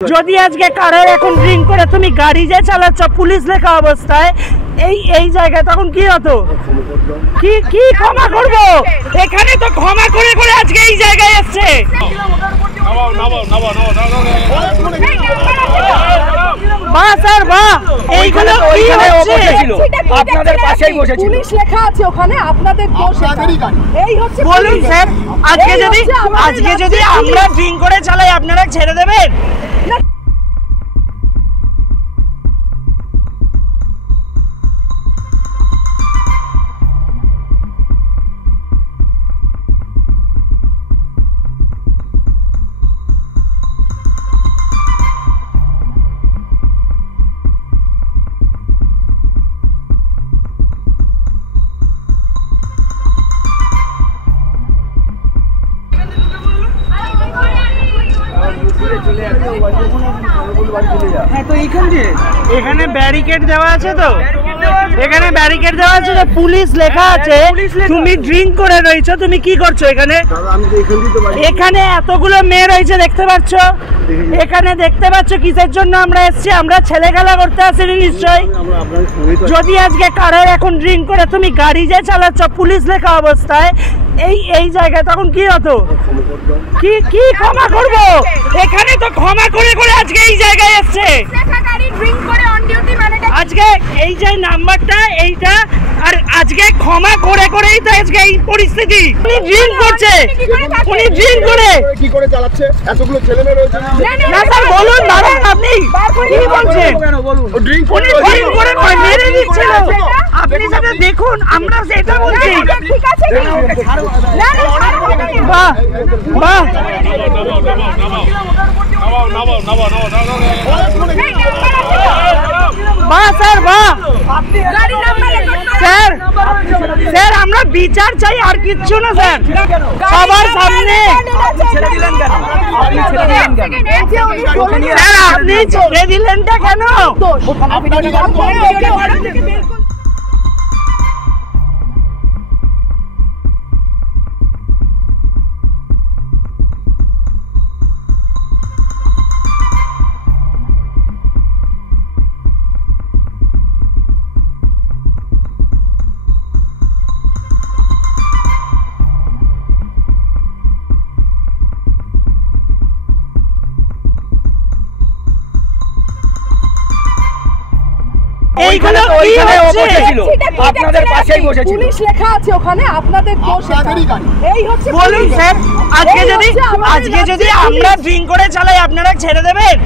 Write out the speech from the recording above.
যদি আজকে কারোর এখন ড্রিঙ্ক করে তুমি গাড়ি যে চালাচ্ছ পুলিশ লেখা অবস্থায় এই জায়গায় তখন কি হতো? কি ক্ষমা করবো? এখানে তো ক্ষমা করে করে আজকে এই জায়গায় এসছে। বাহ স্যার বাহ, এইগুলো কি হচ্ছে? আপনাদের পাশেই বসেছিল, পুলিশ লেখা আছে ওখানে, আপনাদের দোষ। এই হচ্ছে বলুন স্যার, আজকে যদি আমরা ড্রিঙ্ক করে চালাই আপনারা ছেড়ে দেবেন? হ্যাঁ, তো এখানে ব্যারিকেড দেওয়া আছে, তো এখানে ব্যারিকেড দেওয়া আছে, পুলিশ লেখা আছে। তুমি ড্রিঙ্ক করে রয়েছো, তুমি কি করছো এখানে? এখানে এতগুলো মেয়ে রয়েছে দেখতে পাচ্ছ, এখানে দেখতে পাচ্ছ কিসের জন্য আমরা এসেছি? আমরা ছেলে খেলা করতে আসিনি নিশ্চয়ই। যদি আজকে কারোর এখন ড্রিঙ্ক করে তুমি গাড়ি যে চালাচ্ছ পুলিশ লেখা অবস্থায় এই জায়গায় তখন কি হতো? কি ক্ষমা করবো? এখানে তো ক্ষমা করে করে আজকে এই জায়গায় এসছে। আজকে এই যে নাম্বারটা এইটা, আর আজকে ক্ষমা করে করেই তো আজকে এই পরিস্থিতি। উনি ড্রিঙ্ক করছে, উনি ড্রিঙ্ক করে কি করে চালাচ্ছে? এতগুলো ছেলে মেয়ে রয়েছে। না স্যার বলুন, দাঁড়ান, আপনি কি বলছেন? উনি ড্রিঙ্ক করে মেরে দিচ্ছিল। আপনি সেটা দেখুন, আমরা সেটা বলছি। ঠিক আছে, বাহ বাহ, বাহ স্যার বাহ। স্যার স্যার আমরা বিচার চাই, আর কিচ্ছু না স্যার। সবার সামনে স্যার আপনি ছেড়ে দিলেনটা কেন? এইগুলো আপনাদের পাশেই বসেছিল, পুলিশ লেখা আছে ওখানে, আপনাদের দোষ। এই হচ্ছে বলুন স্যার, আজকে যদি আমরা ড্রিঙ্ক করে চালাই আপনারা ছেড়ে দেবেন?